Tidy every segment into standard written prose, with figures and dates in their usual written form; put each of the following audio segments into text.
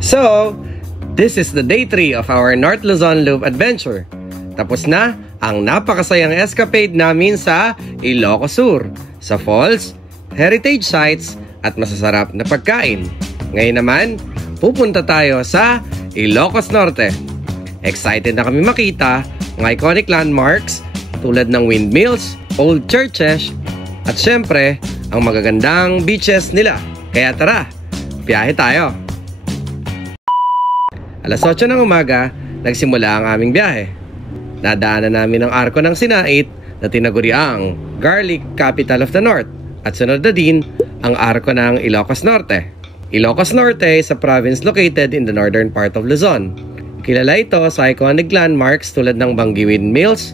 So, this is the day 3 of our North Luzon Loop adventure. Tapos na ang napakasayang escapade namin sa Ilocos Sur, sa falls, heritage sites, at masasarap na pagkain. Ngayon naman, pupunta tayo sa Ilocos Norte. Excited na kami makita ng iconic landmarks tulad ng windmills, old churches, at syempre, ang magagandang beaches nila. Kaya tara, biyahe tayo! Alas 8 ng umaga, nagsimula ang aming biyahe. Nadaanan namin ang arko ng Sinait na tinaguriang Garlic Capital of the North at sunod na din ang arko ng Ilocos Norte. Ilocos Norte sa province located in the northern part of Luzon. Kilala ito sa iconic landmarks tulad ng Bangi Windmills,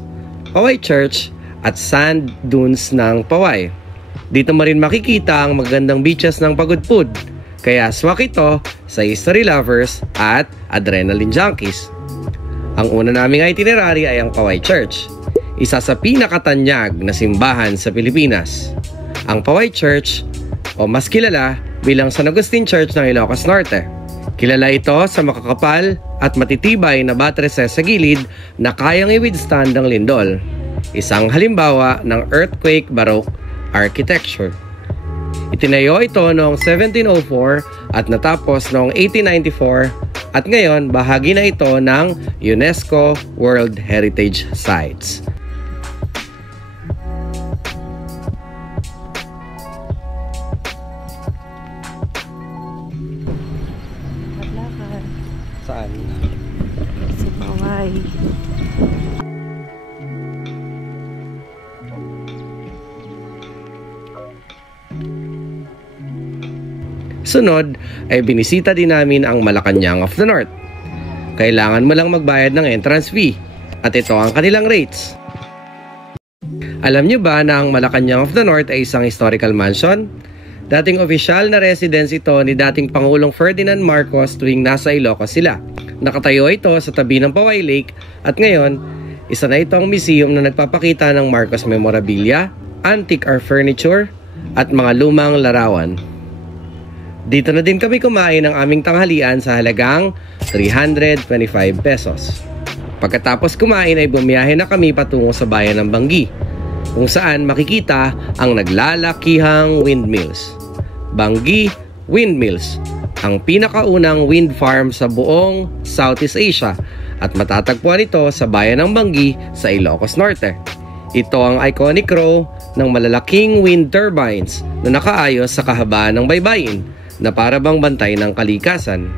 Paway Church at sand dunes ng Paway. Dito mo rin makikita ang magandang beaches ng Pagudpud. Kaya swak ito sa history lovers at adrenaline junkies. Ang una naming itinerary ay ang Paway Church, isa sa pinakatanyag na simbahan sa Pilipinas. Ang Paway Church, o mas kilala bilang San Agustin Church ng Ilocos Norte. Kilala ito sa makakapal at matitibay na buttresses sa gilid na kayang i-withstand ang lindol. Isang halimbawa ng earthquake baroque architecture. Itinayo ito noong 1704 at natapos noong 1894 at ngayon bahagi na ito ng UNESCO World Heritage Sites. Saan? Sa Paway. Sunod ay binisita din namin ang Malacanang of the North. Kailangan mo lang magbayad ng entrance fee at ito ang kanilang rates. Alam nyo ba na ang Malacanang of the North ay isang historical mansion? Dating opisyal na residence ito ni dating Pangulong Ferdinand Marcos tuwing nasa Ilocos sila. Nakatayo ito sa tabi ng Paway Lake at ngayon, isa na itong museum na nagpapakita ng Marcos memorabilia, antique art furniture at mga lumang larawan. Dito na din kami kumain ng aming tanghalian sa halagang 325 pesos. Pagkatapos kumain ay bumiyahe na kami patungo sa bayan ng Bangi, kung saan makikita ang naglalakihang windmills. Bangi Windmills, ang pinakaunang wind farm sa buong Southeast Asia at matatagpuan ito sa bayan ng Bangi sa Ilocos Norte. Ito ang iconic row ng malalaking wind turbines na nakaayos sa kahabaan ng baybayin na para bang bantay ng kalikasan.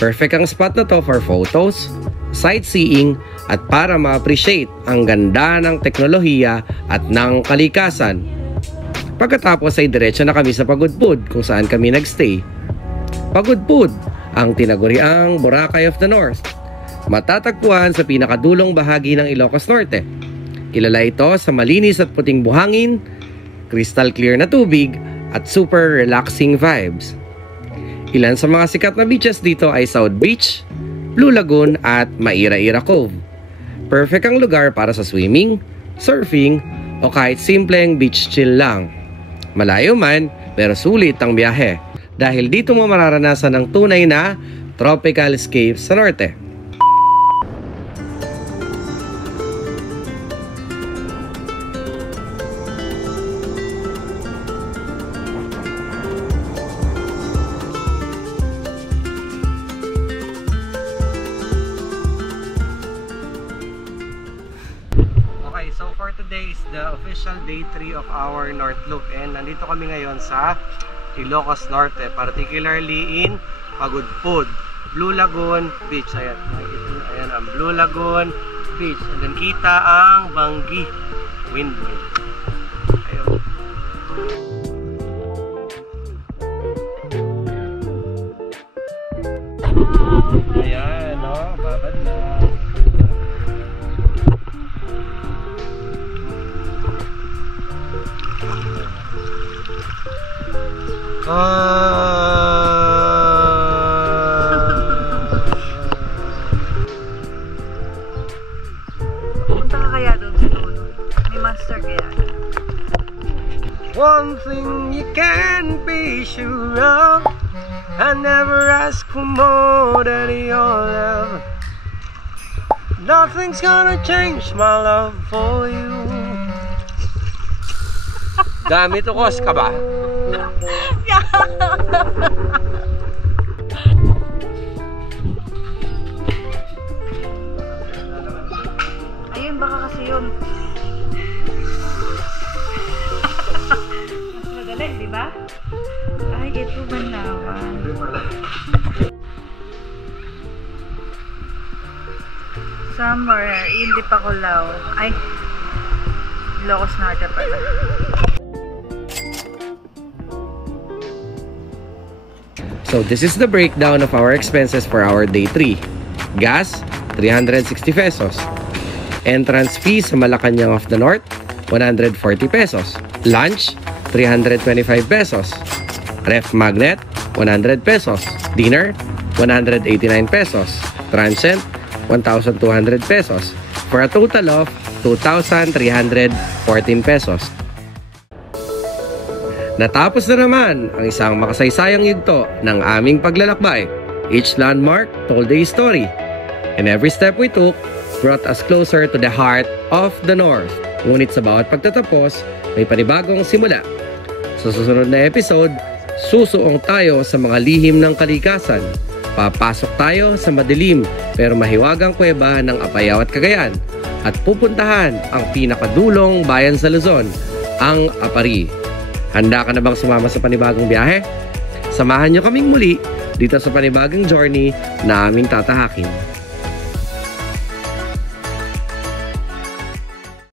Perfect ang spot na to for photos, sightseeing, at para ma-appreciate ang ganda ng teknolohiya at ng kalikasan. Pagkatapos ay diretso na kami sa Pagudpud kung saan kami nagstay. Pagudpud, ang tinaguriang Boracay of the North. Matatagpuan sa pinakadulong bahagi ng Ilocos Norte. Kilala ito sa malinis at puting buhangin, crystal clear na tubig, at super relaxing vibes. Ilan sa mga sikat na beaches dito ay South Beach, Blue Lagoon at Maira-Ira Cove. Perfect ang lugar para sa swimming, surfing o kahit simpleng beach chill lang. Malayo man pero sulit ang biyahe dahil dito mo mararanasan ang tunay na tropical escape sa norte. So for today is the official day 3 of our North Loop and nandito kami ngayon sa Ilocos Norte, particularly in Pagudpud, Blue Lagoon Beach. Ayan, ayan ang Blue Lagoon Beach and then kita ang Bangi Windmill. Ayun. Ayan, no? Babad na. Punta ka kaya doon sa dulo? May master kaya? One thing you can be sure of, I never ask for more than your love. Nothing's gonna change my love for you. Gamit ukos ka ba? Ayun, baka kasi yun. Mas madali, di ba? Ay, ito banlawan. Summer, hindi pa kulaw. Ay, Ilocos Norte pala. So this is the breakdown of our expenses for our day 3. Gas, 360 pesos. Entrance fee sa Malacanang of the North, 140 pesos. Lunch, 325 pesos. Ref magnet, 100 pesos. Dinner, 189 pesos. Transient, 1,200 pesos. For a total of 2,314 pesos. Natapos na naman ang isang makasaysayang yugto ng aming paglalakbay. Each landmark told a story, and every step we took brought us closer to the heart of the North. Ngunit sa bawat pagtatapos, may panibagong simula. Sa susunod na episode, susuong tayo sa mga lihim ng kalikasan. Papasok tayo sa madilim pero mahiwagang kuweba ng Apayao at Cagayan at pupuntahan ang pinakadulong bayan sa Luzon, ang Apari. Handa ka na bang sumama sa panibagong biyahe? Samahan niyo kaming muli dito sa panibagong journey na aming tatahakin.